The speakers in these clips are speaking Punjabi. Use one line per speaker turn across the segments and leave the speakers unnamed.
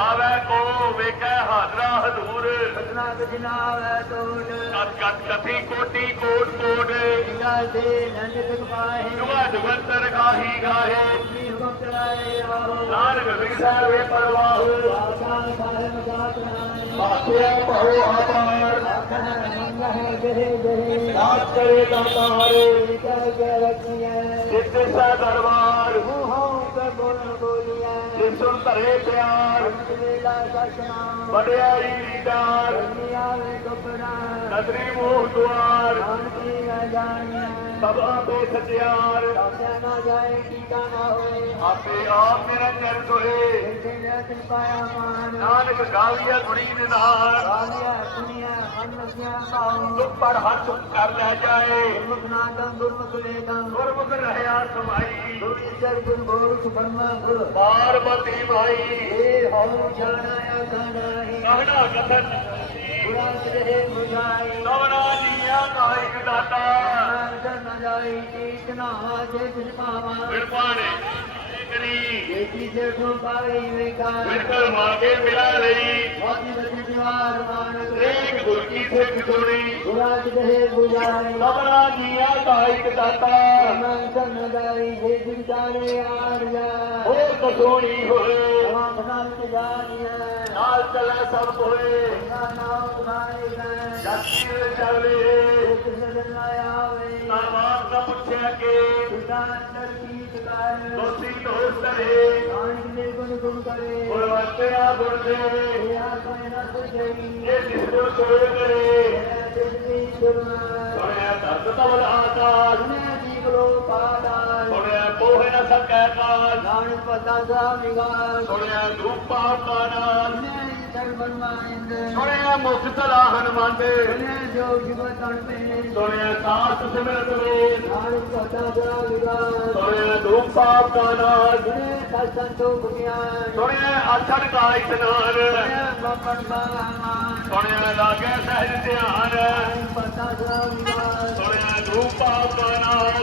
ਗਾਵੇ ਕੋ ਵੇਖੈ ਹਾਜ਼ਰਾ ਹਦੂਰ
ਸਤਨਾ ਬਜਨਾਵੇ ਤੋੜ
ਕਤ ਕਤ ਕਥੀ ਕੋਟੀ ਕੋਟ ਕੋਟ।
ਜਿਗਾ ਦੇ ਨੰਦ ਪਾਏ
ਜੁਗਾ ਜੁਗੰਤਰ ਗਾਹੀ ਗਾਹੇ। ਨਾਨਕ ਵਿਗਸੈ ਵੇ ਪਰਵਾਹ।
ਆਸਾ ਸਾਰੇ ਮਜ਼ਾਕ ਨਾਏ
ਮਾਤਿਆ ਭਉ ਆਪਾਰ
ਆਖਣ ਮੰਗ ਹੈ ਜਹੇ ਜਹੇ।
ਨਾਚ ਕਰੇ ਦਾਤਾਰੇ
ਕਰ ਕੇ ਰਖੀਐ
ਜਿਤ ਸਾ ਦਰਬਾਰ।
ਮੂੰਹੋਂ ਤੇ ਬੋਲਣ ਬੋਲੀਐ
ਸੁਣ ਧਰੇ ਪਿਆਰ। ਵਡਿਆਈ
ਕਪੜਾ
ਨਦਰੀ ਮੋਹ ਦੁਆਰ।
ਜਾਣੀਐ
ਸਭਾ ਤੇ ਸਚਿਆਰ।
ਦੱਸਿਆ ਨਾ ਜਾਏ ਕੀਟਾ ਨਾ ਹੋਏ।
ਆਪੇ ਆਪ ਮੇਰਾ
ਨੇ ਪਾਇਆ ਮਾਨ।
ਨਾਨਕ ਗਾਵੀਆ ਗੁਣੀ ਨਿਧਾਨ
ਆਲਿਆ ਦੁਨੀਆ ਮਨ ਲਗਿਆ। ਪਾਉ
ਸੁਖ ਪਰ ਹੱਥ ਕਰ ਲੈ ਜਾਏ।
ਗੁਰਮੁਖ ਨਾਦੰ ਗੁਰਮੁਖ ਵੇਦੰ।
ਗੁਰਮੁਖ ਰਹਿਆ ਸਮਾਈ।
ਗੁਰ ਇਸਰ ਗੁਰ ਗੋਰ ਸੁਬਰਮਾ ਗੁਰ।
ਪਾਰਬਤੀ ਮਾਈ।
ਏ ਹਉ ਜਾਣਾਇਆ ਗਾਣਾਈ
ਕਹਿਣਾ ਕਥਨ
ਗੁਰਾਂ ਸਰੇ
ਸਵਨਾ ਲੀਆ ਕਾਇਕ ਦਾਤਾ
ਨਾਮ ਨ ਜਾਈ ਤੀਤ ਨਾਵਾ ਜੇ ਤਿਨ ਪਾਵਾ
ਵਿਰਪਾਣੇ ਕਰੀ
ਜੇਤੀ ਜੇ ਠੋ ਪਾਈ ਵਿਕਾਰ
ਵਿਰਕਲ ਮਾਗੇ ਮਿਲਾ ਲਈ
ਮੋਤੀ ਬਚਨ ਦੀਵਾਰ ਮਾਨਕ
ਏਕ ਗੁਰ ਕੀ ਸਿੱਖ ਸੁਣੀ
ਗੁਰਾਂ ਦੇ ਬੁਝਾਈ
ਸਵਨਾ ਲੀਆ ਕਾਇਕ ਦਾਤਾ
ਨਾਮ ਨ ਜਾਈ ਜੇ ਤਿਨ ਜਾਣੇ ਆਰਿਆ
ਹੋਰ ਕਸੋਣੀ ਹੋਏ
ਤੇ ਜਾਣੀਐ
ਨਾਲ ਚੱਲੇ ਸਭ
ਨਾ ਨਾਮ ਬਨਾਏ ਗਏ
ਜਾਤੀ ਦੇ ਚੱਲੇ
ਕਿਸੇ ਦਿਨ ਨਾ ਆਵੇ।
ਨਾਮਾਂ ਨਾ ਪੁੱਛਿਆ ਕਿ
ਸੁਦਾ ਅੰਦਰ ਕੀਤ ਕਰ
ਦੋਸੀ ਦੋਸਤ ਰੇ
ਨਾਨਕ ਨੇ ਗੁਣ ਗੁਣ ਕਰੇ।
ਗੁਰਵੰਤਿਆ ਗੁਰ ਦੇ।
ਇਹ ਆਤਮੇ ਨਾ ਸੁਝਈ
ਇਹ ਜਿਸ ਨੂੰ ਸੋਏ ਕਰੇ।
ਇਹ ਜਿਸਨੀ ਸੁਰਮਾ
ਸੁਣਿਆ ਦਰਦ ਤਵਲ ਆਕਾਸ਼
ਨੇ ਜੀਵ ਲੋ ਪਾਦਾ
ਸੁਣਿਆ ਪੋਹੇ ਨ ਸਕੈ ਕਾਲ
ਨਾਨਕ ਪਤਾ ਸਾ ਨਿਗਾਰ
ਸੁਣਿਆ ਰੂਪਾ ਕਾਨਾਲ
ਨੇ ਜਨ ਬਨਮਾਇੰਦ
ਸੁਣਿਆ ਮੁਖ ਸਲਾਹਨ ਮੰਦ
ਨੇ ਜੋ ਜਿਵ ਤਨ ਪੇ
ਸੁਣਿਆ ਸਾਸ ਸਿਮਰਤ ਵੇ
ਨਾਨਕ ਪਤਾ ਸਾ ਨਿਗਾਰ
ਸੁਣਿਆ ਰੂਪਾ ਕਾਨਾਲ
ਨੇ ਸਤਸੰਤੋ ਬੁਗਿਆਨ
ਸੁਣਿਆ ਆਛੜ ਕਾ ਇਤਨਾਨ
ਨੇ ਬਪਨ ਬਾਮਾਨ
ਸੁਣਿਆ ਲਾਗੇ ਸਹਿਜ ਧਿਆਨ।
ਪਤਾ ਸਾ ਨਿਗਾਰ
ਸੁਣਿਆ ਰੂਪਾ ਕਾਨਾਲ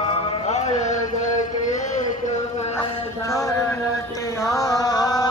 शरण के
तुम शरण के
आ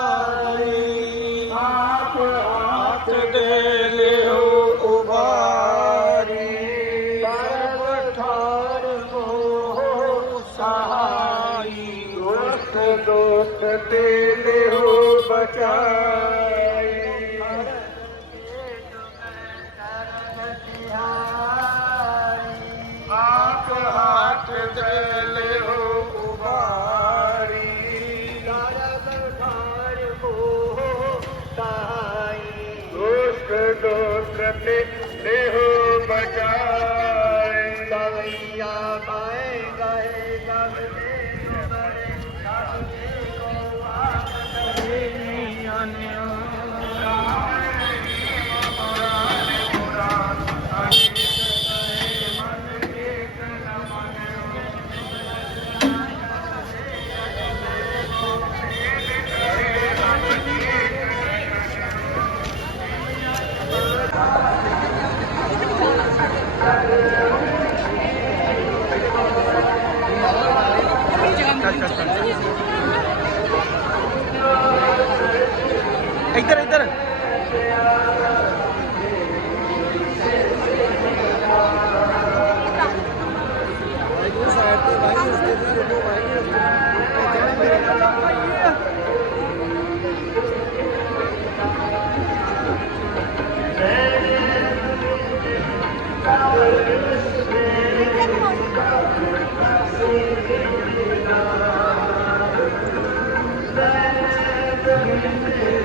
Thank you.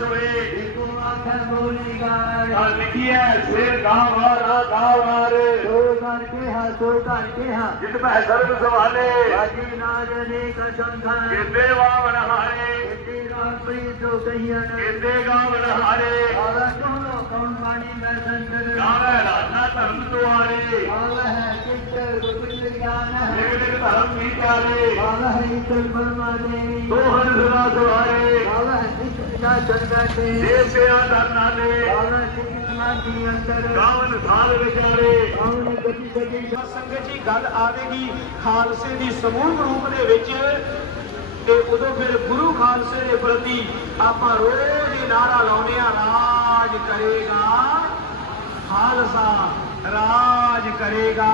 ਸੋਏ
ਏਕੋ ਆਖੈ ਬੋਲੀ ਗਾਏ।
ਆ ਲਿਖੀਐ ਸਿਰ ਗਾਵਾਰਾ ਗਾਵਾਰ
ਸੋ ਕਰ ਕੇ ਹਾ ਸੋ ਕਰ ਕੇ ਹਾ
ਜਿਤ ਮਹਿ ਸਰਬ ਸਵਾਲੇ।
ਬਾਜੀ ਨਾਜ ਨੇ ਕਸੰਖਾ
ਕਿੰਦੇ ਵਾਵਨ ਹਾਰੇ
ਏਤੀ ਰਾਪਰੀ ਸੋ ਕਹੀਆਂ
ਕਿੰਦੇ ਗਾਵਨ ਹਾਰੇ
ਆਵਾ ਕੋਨੋ ਕੌਣ ਪਾਣੀ ਮੈਂ ਸੰਦਰ
ਗਾਵੇ ਰਾਜਾ ਧਰਮ ਦੁਆਰੇ।
ਆਵਾ ਹੈ ਚਿੱਤ ਗੁਪਤ
ਸੰਗਤ ਜੀ ਗੱਲ ਆਵੇਗੀ ਖਾਲਸੇ ਦੀ ਸਮੂਹ ਰੂਪ ਦੇ ਵਿੱਚ ਤੇ ਉਦੋਂ ਫਿਰ ਗੁਰੂ ਖਾਲਸੇ ਦੇ ਪ੍ਰਤੀ ਆਪਾਂ ਰੋਜ਼ ਹੀ ਨਾਰਾ ਲਾਉਂਦੇ ਆ ਰਾਜ ਕਰੇਗਾ ਖਾਲਸਾ ਰਾਜ ਕਰੇਗਾ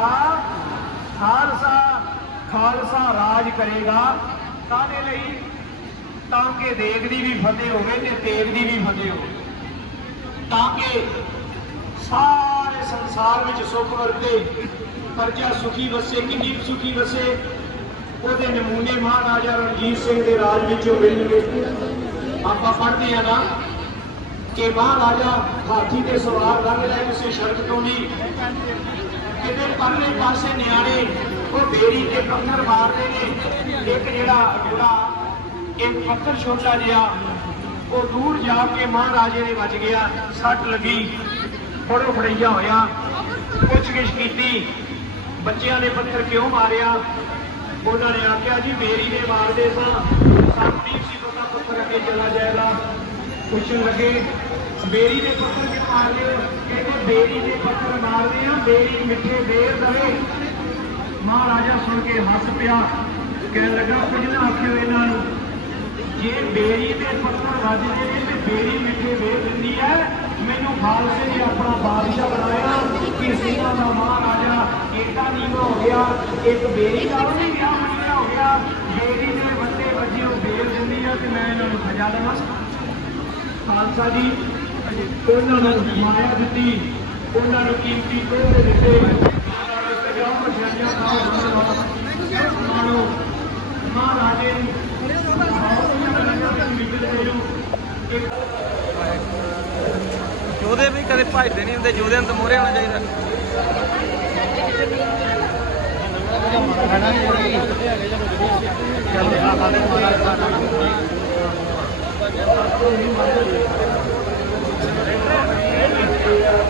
ਖਾਲਸਾ ਖਾਲਸਾ ਰਾਜ ਕਰੇਗਾ। ਕਾਹਦੇ ਲਈ ਤਾਂ ਕਿ ਦੇਗ ਦੀ ਵੀ ਫਤਿਹ ਹੋਵੇ ਤੇ ਤੇਗ ਦੀ ਵੀ ਫਤਿਹ ਹੋਵੇ ਤਾਂ ਕਿ ਸਾਰੇ ਸੰਸਾਰ ਵਿੱਚ ਸੁੱਖ ਵਰਤੇ। ਪ੍ਰਜਾ ਸੁਖੀ ਵਸੇ, ਕਿੰਨੀ ਕੁ ਸੁਖੀ ਵਸੇ, ਉਹਦੇ ਨਮੂਨੇ ਮਹਾਰਾਜਾ ਰਣਜੀਤ ਸਿੰਘ ਦੇ ਰਾਜ ਵਿੱਚੋਂ ਮਿਲਣਗੇ। ਆਪਾਂ ਪੜ੍ਹਦੇ ਆ ਨਾ ਕਿ ਮਹਾਰਾਜਾ ਹਾਥੀ ਤੇ ਸਵਾਰ ਲੰਘ ਰਹੇ ਉਸੇ ਸੜਕ ਤੋਂ ਨਹੀਂ? ਕਿਤੇ ਪਰਲੇ ਪਾਸੇ ਨਿਆਣੇ ਉਹ ਬੇੜੀ ਤੇ ਪੱਥਰ ਮਾਰਦੇ ਨੇ, ਇੱਕ ਜਿਹੜਾ ਜਿਹੜਾ ਇੱਕ ਪੱਥਰ ਛੋਟਾ ਜਿਹਾ, ਉਹ ਦੂਰ ਜਾ ਕੇ ਮਹਾਰਾਜੇ ਦੇ ਵੱਜ ਗਿਆ, ਸੱਟ ਲੱਗੀ, ਫੜੋ ਫੜਈਆ ਹੋਇਆ, ਪੁੱਛਗਿਛ ਕੀਤੀ, ਬੱਚਿਆਂ ਨੇ ਪੱਥਰ ਕਿਉਂ ਮਾਰਿਆ? ਉਹਨਾਂ ਨੇ ਆਖਿਆ ਜੀ ਮੇਰੀ ਦੇ ਮਾਰਦੇ ਸਾਂ ਸਾਨੂੰ ਨਹੀਂ ਸੀ ਪਤਾ ਪੱਥਰ ਅੱਗੇ ਚਲਾ ਜਾਏਗਾ। ਪੁੱਛਣ ਲੱਗੇ ਬੇਰੀ ਦੇ ਪੱਥਰ ਮਾਰਦੇ ਕਹਿੰਦੇ ਬੇਰੀ ਦੇ ਪੱਥਰ ਮਾਰਦੇ ਆ, ਬੇਰੀ ਮਿੱਠੇ ਬੇਰ ਦਵੇ। ਮਹਾਰਾਜਾ ਸੁਣ ਕੇ ਹੱਸ ਪਿਆ, ਕਹਿਣ ਲੱਗਾ, ਕੁਝ ਨਾ ਆਖਿਓ ਇਹਨਾਂ ਨੂੰ। ਜੇ ਬੇਰੀ ਦੇ ਪੱਥਰ ਵੱਜਦੇ ਨੇ ਤੇ ਬੇਰੀ ਮਿੱਠੇ ਬੇਰ ਦਿੰਦੀ ਹੈ ਮੈਨੂੰ ਖਾਲਸੇ ਨੇ ਆਪਣਾ ਬਾਦਸ਼ਾਹ ਬਣਾਇਆ। ਕਿ ਸਿੰਘਾਂ ਦਾ ਮਹਾਰਾਜਾ, ਏਡਾ ਨੀਵਾ ਹੋ ਗਿਆ। ਇੱਕ ਬੇਰੀ ਦਾ ਉਹ ਵਿਆਹ ਗਿਆ ਹੋ ਗਿਆ। ਬੇਰੀ ਦੇ ਵੱਡੇ ਵੱਜੇ ਉਹ ਬੇਰ ਦਿੰਦੀ ਹੈ ਤੇ ਮੈਂ ਇਹਨਾਂ ਨੂੰ ਸਜ਼ਾ ਦੇਵਾਂ। ਖਾਲਸਾ ਜੀ ਉਹਨਾਂ ਨੂੰ ਮਾਇਆ ਦਿੱਤੀ ਉਹਨਾਂ ਨੂੰ ਕੀਮਤੀ ਤੋਹਫੇ ਦਿੱਤੇ। ਮਹਾਰਾਜੇ
ਯੋਧੇ ਵੀ ਕਦੇ ਭਜਦੇ ਨਹੀਂ ਹੁੰਦੇ ਯੋਧਿਆਂ ਤਾਂ ਮੋਹਰੇ ਆਉਣਾ ਚਾਹੀਦਾ।
Thank